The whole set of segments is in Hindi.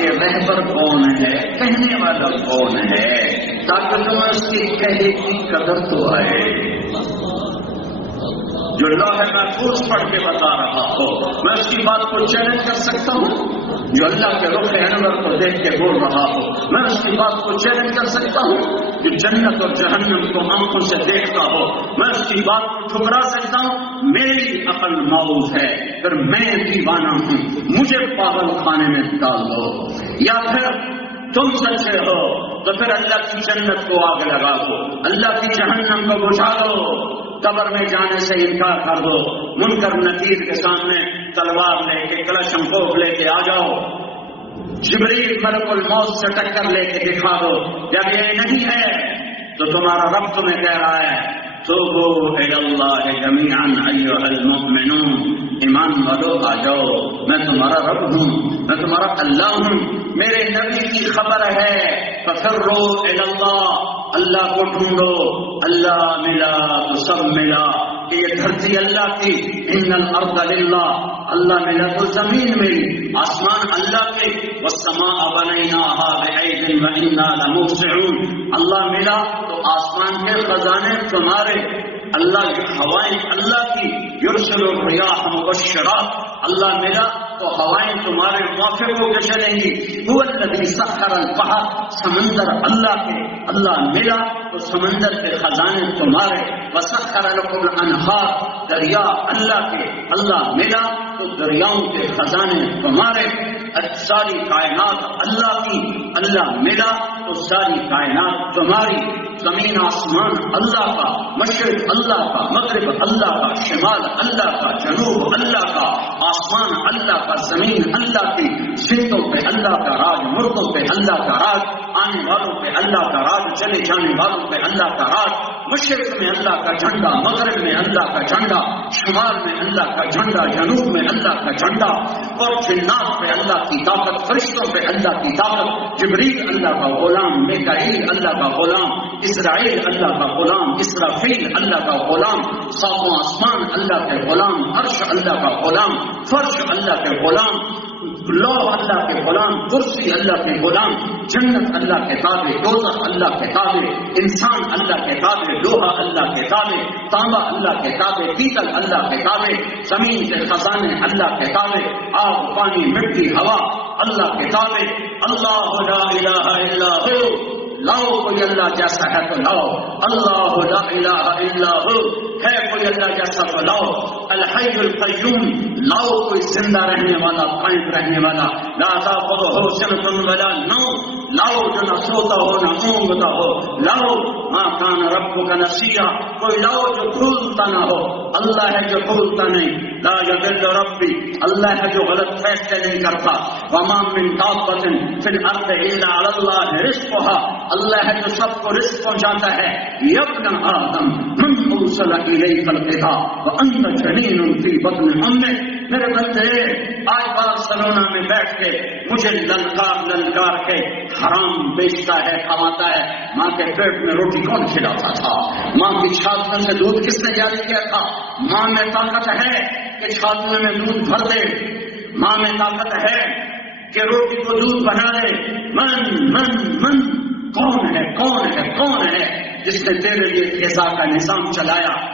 ये रहबर कौन है? कहने वाला कौन है? ताकतवर के कहे की कदर तो आए। जो लौह महफूज पढ़ के बता रहा हो, मैं उसकी बात को चैलेंज कर सकता हूँ? जो अल्लाह के रुख अनवर को देख के बोल रहा हो मैं उसकी बात को चैलेंज कर सकता हूँ जो जन्नत और जहन्नम को आँखों से देखता हो। मैं उसकी बात को ठुकरा सकता हूँ मेरी अकल माऊज है। फिर मैं दीवाना हूँ मुझे पागल खाने में डाल दो या फिर तुम सच्चे हो तो फिर अल्लाह की जन्नत को आग लगा दो अल्लाह की जहन्नम को बुझा दो कब्र में जाने से इनकार कर दो। मुनकर नकीर के सामने तलवार लेके कलशम कोप लेके आ जाओ। जिबरील मलकुल मौत से टक्कर लेके दिखा दो। जब ये नहीं है तो तुम्हारा रब तुम्हें कह रहा है जमीअन, अय्युहल ईमान वालो आ जाओ। मैं तुम्हारा रब हूँ, मैं तुम्हारा अल्लाह हूँ। मेरे नबी की खबर है, फसर्रो अल्लाह अल्लाह को ढूंढो। अल्लाह मिला तो सब मिला। ये धरती अल्लाह की। इन अर्द अल्लाह अल्लाह मिला तो ज़मीन मिली। आसमान अल्लाह के। वसमा अल्लाह मिला तो आसमान के खजाने तुम्हारे। अल्लाह की हवाएँ अल्लाह की। युरसल रियाह मुबशरात अल्लाह मिला तो हवाएँ तुम्हारे मौके को चलेंगी पहाड़ समंदर अल्लाह के, अल्लाह मिला तो समंदर के खजाने तुम्हारे। वसखर अनहार, दरिया अल्लाह के, अल्लाह मिला तो दरियाओं के खजाने तुम्हारे। सारी कायनात अल्लाह की, अल्लाह मिला तो सारी कायनात तुम्हारी। ज़मीन, आसमान, अल्लाह का, मशरक, अल्लाह का, मगरब, अल्लाह का, शिमाल, अल्लाह का, जनूब, अल्लाह का, आसमान, अल्लाह का, ज़मीन, अल्लाह की। जिंदों पे अल्लाह का राज मुर्दों पे अल्लाह का राज, आने वालों पे अल्लाह का राज, चले जाने वालों पे अल्लाह का राज। मशरक में अल्लाह का झंडा, मगरब में अल्लाह का झंडा शुमाल में अल्लाह का झंडा, जनूब में अल्लाह का झंडा और जिन्नात पे अल्लाह की ताकत, फरिश्तों पे अल्लाह की ताकत, जबरील अल्लाह का गुलाम मिकाईल अल्लाह का गुलाम, इसराइल अल्लाह का गुलाम, इसराफील अल्लाह का गुलाम, सातों आसमान अल्लाह के गुलाम, अर्श अल्लाह का गुलाम, फर्श अल्लाह के गुलाम लौ अल्लाह के गुलाम कुर्सी अल्लाह के गुलाम जन्नत अल्लाह के ताबे दोजख अल्लाह के ताबे इंसान अल्लाह के ताबे लोहा अल्लाह के ताबे तांबा अल्लाह के ताबे पीतल अल्लाह के ताबे ज़मीन के खजाने अल्लाह के ताबे आग पानी मिट्टी हवा अल्लाह के ताबे अल्लाह हु लाओ कोई अल्लाह जैसा है तो लाओ। अल्लाह ला है। कोई अल्लाह जैसा तो लाओ। अल कय्यूम। लाओ कोई ज़िंदा रहने वाला कायम रहने वाला। ला ताखुदुहु सिनतुन वला नौम। लाओ जो न सोता हो, न ऊंगता हो। लाओ, माँ कान रब्बु का नसिया कोई लाओ जो भूलता ना हो। अल्लाह है जो भूलता नहीं। रब्बी अल्लाह जो गलत फैसले नहीं करता वमाम मिन दाब्बतिन फिल अर्द इल्ला अल्लाह रिस्कुहा अल्लाह जो सबको रिस्क पहुंचाता है यब्न आदम मन उरसला इलैकल क़िदा व अंत जनीन फ़ी बत्न उम्मे मेरे बंदे, आज बार्सिलोना में बैठ के मुझे ललकार ललकार के हराम बेचता है कमाता है। माँ के पेट में रोटी कौन खिलाता था? माँ की छात्र से दूध किसने जारी किया था? माँ में ताकत है कि छात्र में दूध भर दे। माँ में ताकत है कि रोटी को दूध बना दे मन मन मन, कौन है कौन है कौन है जिसने तेरे लिए फिजा का निज़ाम चलाया?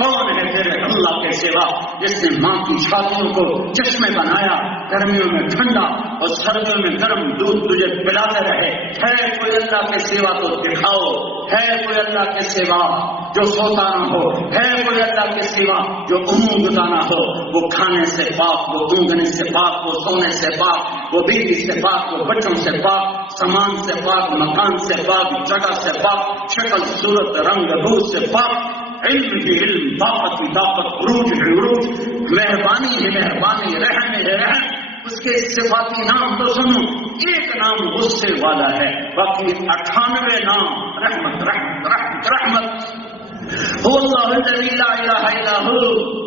कौन है तेरे अल्लाह के सिवा जिसने माँ की छातियों को चश्मे बनाया गर्मियों में ठंडा और सर्दियों में गर्म दूध तुझे पिलाते रहे है कोई अल्लाह के सिवा तो दिखाओ है कोई अल्लाह के सिवा जो सोता ना हो है कोई अल्लाह के सिवा जो ऊँगता ना हो वो खाने से पाक वो ऊँगने से पाक वो सोने से पाक वो बीवी से पाक वो बच्चों से पाक सामान से पाक, मकान से पाक, जगह से पाक, शक्ल, सूरत, रंग, रूप से पाक। इल्म ही इल्म, ताकत ही ताकत रूज ही रूज मेहरबानी ही मेहरबानी रहन ही रहन उसके सिफाती नाम तो सुनो, एक नाम गुस्से वाला है। बाकी अठानवे नाम, रहमत रहमत रहमत रहमत। हो अल्लाह, ला इलाहा इल्ला हु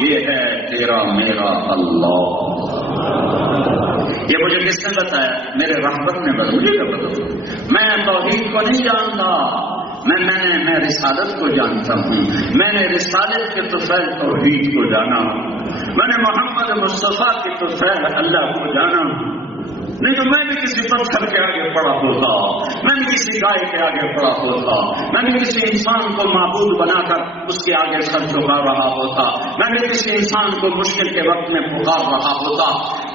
ये है तेरा मेरा अल्लाह ये मुझे किसने बताया मेरे रहबर ने बताया मुझे क्या पता मैं तौहीद को नहीं जानता मैं, मैंने, मैं रिसालत को जानता हूँ। मैंने रिसालत के तो तुफैल तौहीद को जाना मैंने मोहम्मद मुस्तफ़ा के तुफैल अल्लाह को जाना नहीं तो मैं भी किसी पत्थर के आगे पड़ा होता। मैं भी किसी गाय के आगे पड़ा होता। मैं भी किसी इंसान को महबूद बनाकर उसके आगे सर झुका रहा होता। मैं भी किसी इंसान को मुश्किल के वक्त में पुकार रहा होता।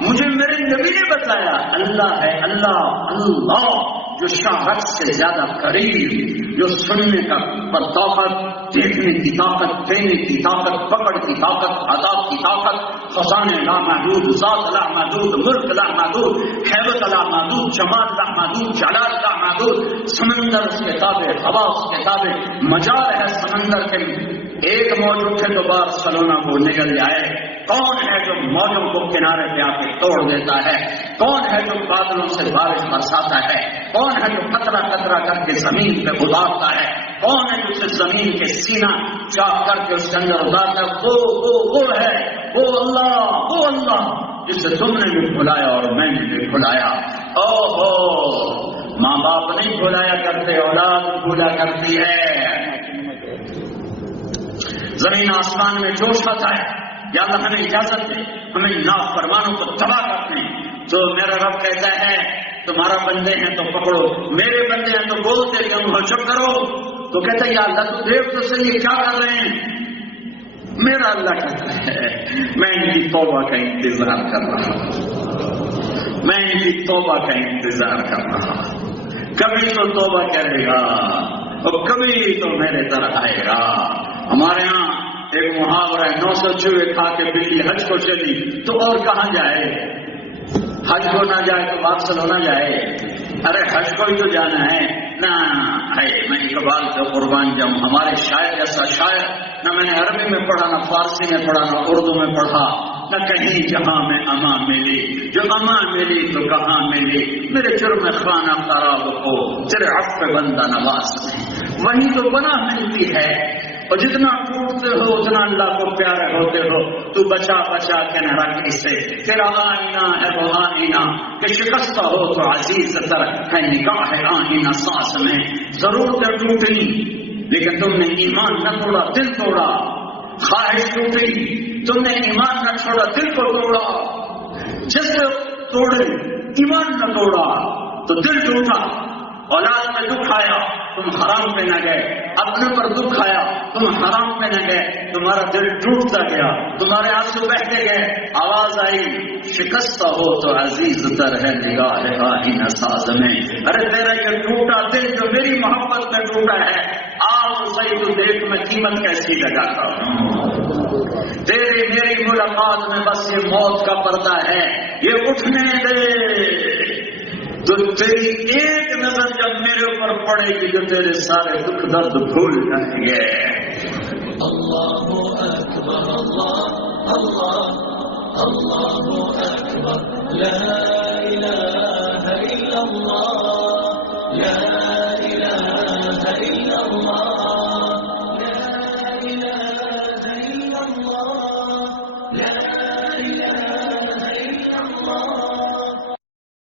मुझे मेरे नबी ने बताया, अल्लाह है अल्लाह अल्लाह। जो शाहत से ज़्यादा करीब, जो सुनने का पर ताकत देखने की ताकत, देने की ताकत, पकड़ की ताकत आदाब की ताकत, खजाने ला महदूद जात ला महदूद, मुल्क ला महदूद हैबत ला महदूद जमाल ला महदूद, जलाल ला महदूद, समंदर उसके ताबे, हवा उसके ताबे मजाल है समंदर के। एक मौज उठे तो बार सलोना को निकल जाए। कौन है जो मौजों को किनारे पे आके तोड़ देता है? कौन जो बादलों से बारिश बरसाता है? कौन है जो कतरा कतरा करके ज़मीन पे उतारता है? कौन है जो उसे ज़मीन के सीना चाप करके उसके अंदर उतारता है? वो वो वो है, वो अल्लाह वो अल्लाह, जिसे तुमने भी भुलाया और मैंने भी भुलाया ओहो माँ बाप नहीं भुलाया करते, औलाद भूला करती है। ज़मीन आसमान में जोश आता है। या हमें इजाज़त दे, हमें नाफरमानों को तबाह करते तो मेरा रब कहता है, तुम्हारा बंदे हैं तो पकड़ो। मेरे बंदे हैं तो बोल तेरे हम चुप करो। तो कहता है अल्लाह तो देव तो सही, क्या कर रहे हैं? मेरा अल्लाह कहता है, मैं इनकी तौबा का इंतज़ार कर रहा हूँ। मैं इनकी तौबा का इंतज़ार कर रहा हूँ। कभी तो तौबा करेगा और कभी तो मेरे तरह आएगा। हमारे यहाँ एक मुहावरा है, नौ सौ चूहे खा के बिल्ली हज को चली तो और कहा जाए? हज को ना जाए तो बादशाह ना जाए। अरे हज को ही तो जाना है। ना है मैं इकबाल का कुर्बान जाऊँ। हमारे शायर जैसा शायर, ना मैंने अरबी में पढ़ा, ना फारसी में पढ़ा, ना उर्दू में पढ़ा। न कहीं जहाँ में अमा मिली, जो अमा मिली तो कहाँ मिली? मेरे जुर्म खाना खराब हो, तेरे अफ पे बंदा नवाज़ वही तो बना मिलती है। और जितना टूटते हो, उतना अल्लाह को प्यारे होते हो, तू बचा बचा के न रख इसे। तेरा आईना है वो आईना, कि शिकस्त हो तो अज़ीज़ तर है निगाह है आईना सांस में। ज़रूर तो टूटनी, लेकिन तुमने ईमान न तोड़ा, दिल तोड़ा। ख्वाहिश टूटी तुमने ईमान न छोड़ा, दिल को तोड़ा। जिससे तोड़े, ईमान न तोड़ा तो दिल टूटा। औलाद में दुख आया, तुम हराम पे न गए। अपने पर दुख आया, तुम हराम पे न गए। तुम्हारा दिल टूटता गया, तुम्हारे आँसू बहते गए। आवाज़ आई, शिकस्त हो तो अज़ीज़ तर है, निगाह आहीन साज में। अरे तेरा ये टूटा दिल जो मेरी मोहब्बत में टूटा है, आप सही तो देख मैं कीमत कैसी लगाता हूँ? तेरी मेरी मुलाकात में बस ये मौत का पर्दा है, ये उठने दे। जो तेरी एक नज़र जब मेरे ऊपर पड़ेगी जो तेरे सारे दुख दर्द भूल जाएँगे। अल्लाह अल्लाह अल्लाह अल्लाह